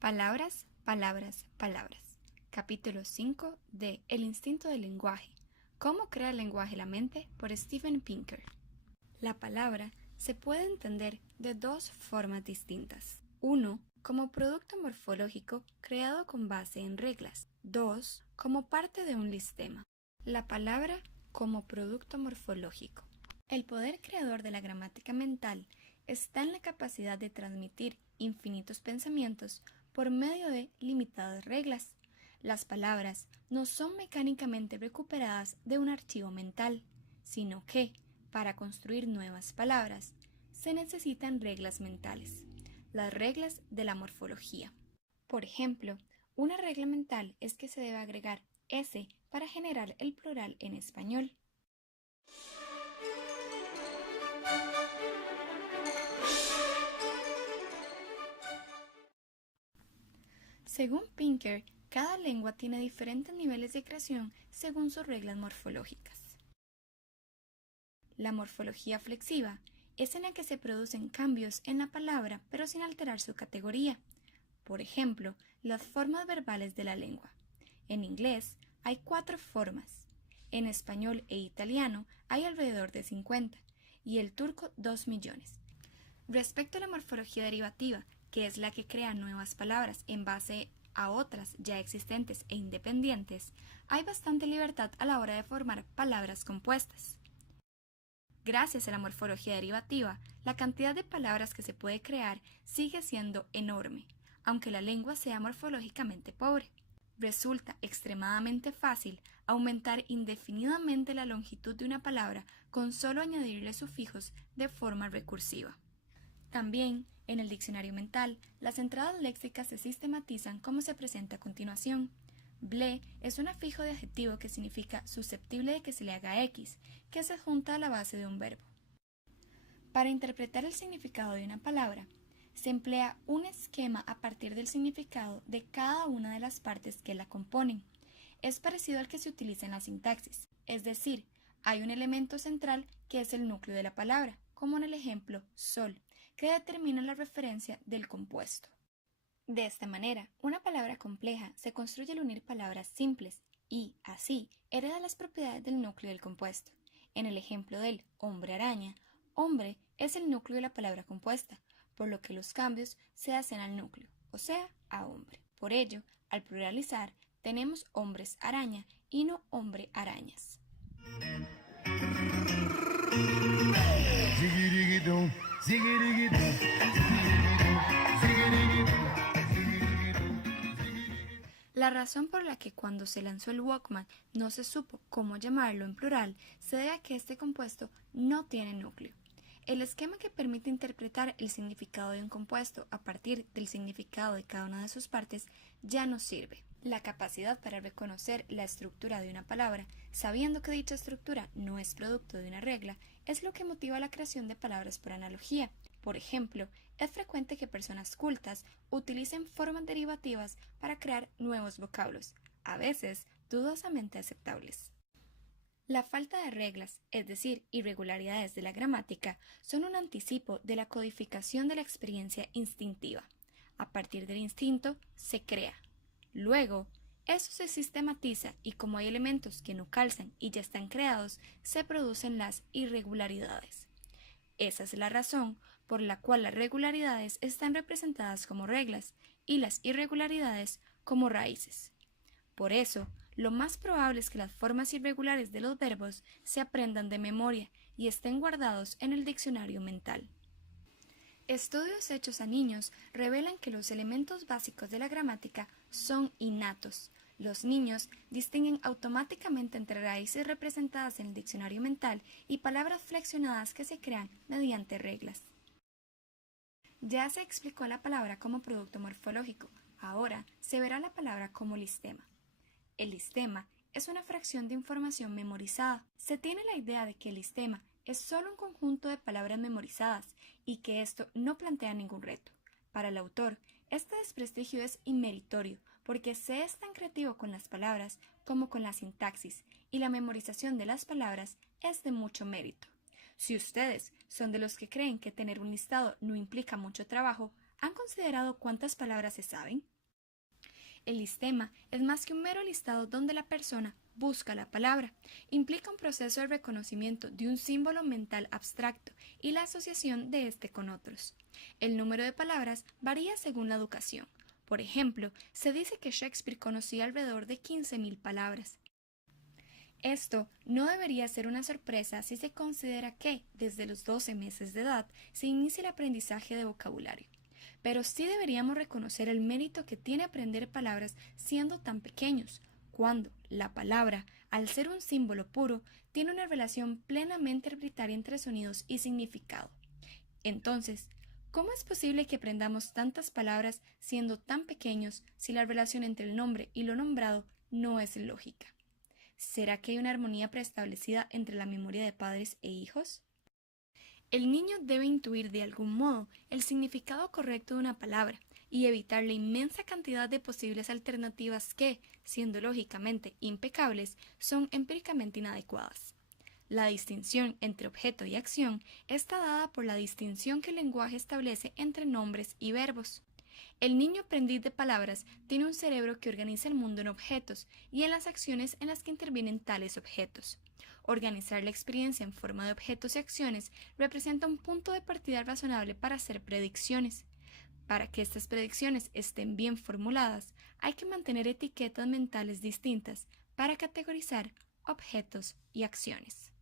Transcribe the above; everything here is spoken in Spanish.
Palabras, palabras, palabras. Capítulo 5 de El instinto del lenguaje. ¿Cómo crea el lenguaje la mente? Por Steven Pinker. La palabra se puede entender de dos formas distintas. 1. Como producto morfológico creado con base en reglas. 2. Como parte de un listema. La palabra como producto morfológico. El poder creador de la gramática mental está en la capacidad de transmitir infinitos pensamientos por medio de limitadas reglas. Las palabras no son mecánicamente recuperadas de un archivo mental, sino que, para construir nuevas palabras, se necesitan reglas mentales, las reglas de la morfología. Por ejemplo, una regla mental es que se debe agregar S para generar el plural en español. Según Pinker, cada lengua tiene diferentes niveles de creación según sus reglas morfológicas. La morfología flexiva es en la que se producen cambios en la palabra pero sin alterar su categoría. Por ejemplo, las formas verbales de la lengua. En inglés hay 4 formas. En español e italiano hay alrededor de 50 y el turco 2 millones. Respecto a la morfología derivativa, que es la que crea nuevas palabras en base a otras ya existentes e independientes, hay bastante libertad a la hora de formar palabras compuestas. Gracias a la morfología derivativa, la cantidad de palabras que se puede crear sigue siendo enorme, aunque la lengua sea morfológicamente pobre. Resulta extremadamente fácil aumentar indefinidamente la longitud de una palabra con solo añadirle sufijos de forma recursiva. También, en el diccionario mental, las entradas léxicas se sistematizan como se presenta a continuación. Ble es un afijo de adjetivo que significa susceptible de que se le haga X, que se adjunta a la base de un verbo. Para interpretar el significado de una palabra, se emplea un esquema a partir del significado de cada una de las partes que la componen. Es parecido al que se utiliza en la sintaxis, es decir, hay un elemento central que es el núcleo de la palabra, como en el ejemplo sol, que determina la referencia del compuesto. De esta manera, una palabra compleja se construye al unir palabras simples y, así, hereda las propiedades del núcleo del compuesto. En el ejemplo del hombre araña, hombre es el núcleo de la palabra compuesta, por lo que los cambios se hacen al núcleo, o sea, a hombre. Por ello, al pluralizar, tenemos hombres araña y no hombre arañas. La razón por la que cuando se lanzó el Walkman no se supo cómo llamarlo en plural se debe a que este compuesto no tiene núcleo. El esquema que permite interpretar el significado de un compuesto a partir del significado de cada una de sus partes ya no sirve. La capacidad para reconocer la estructura de una palabra, sabiendo que dicha estructura no es producto de una regla, es lo que motiva la creación de palabras por analogía. Por ejemplo, es frecuente que personas cultas utilicen formas derivativas para crear nuevos vocablos, a veces dudosamente aceptables. La falta de reglas, es decir, irregularidades de la gramática, son un anticipo de la codificación de la experiencia instintiva. A partir del instinto, se crea. Luego, eso se sistematiza y como hay elementos que no calzan y ya están creados, se producen las irregularidades. Esa es la razón por la cual las regularidades están representadas como reglas y las irregularidades como raíces. Por eso, lo más probable es que las formas irregulares de los verbos se aprendan de memoria y estén guardados en el diccionario mental. Estudios hechos a niños revelan que los elementos básicos de la gramática son innatos. Los niños distinguen automáticamente entre raíces representadas en el diccionario mental y palabras flexionadas que se crean mediante reglas. Ya se explicó la palabra como producto morfológico, ahora se verá la palabra como listema. El listema es una fracción de información memorizada. Se tiene la idea de que el listema es solo un conjunto de palabras memorizadas y que esto no plantea ningún reto. Para el autor, este desprestigio es inmeritorio porque se es tan creativo con las palabras como con la sintaxis y la memorización de las palabras es de mucho mérito. Si ustedes son de los que creen que tener un listado no implica mucho trabajo, ¿Han considerado cuántas palabras se saben? El listema es más que un mero listado donde la persona busca la palabra. Implica un proceso de reconocimiento de un símbolo mental abstracto y la asociación de este con otros. El número de palabras varía según la educación. Por ejemplo, se dice que Shakespeare conocía alrededor de 15.000 palabras. Esto no debería ser una sorpresa si se considera que, desde los 12 meses de edad, se inicia el aprendizaje de vocabulario. Pero sí deberíamos reconocer el mérito que tiene aprender palabras siendo tan pequeños, cuando la palabra, al ser un símbolo puro, tiene una relación plenamente arbitraria entre sonidos y significado. Entonces, ¿cómo es posible que aprendamos tantas palabras siendo tan pequeños si la relación entre el nombre y lo nombrado no es lógica? ¿Será que hay una armonía preestablecida entre la memoria de padres e hijos? El niño debe intuir de algún modo el significado correcto de una palabra y evitar la inmensa cantidad de posibles alternativas que, siendo lógicamente impecables, son empíricamente inadecuadas. La distinción entre objeto y acción está dada por la distinción que el lenguaje establece entre nombres y verbos. El niño aprendiz de palabras tiene un cerebro que organiza el mundo en objetos y en las acciones en las que intervienen tales objetos. Organizar la experiencia en forma de objetos y acciones representa un punto de partida razonable para hacer predicciones. Para que estas predicciones estén bien formuladas, hay que mantener etiquetas mentales distintas para categorizar objetos y acciones.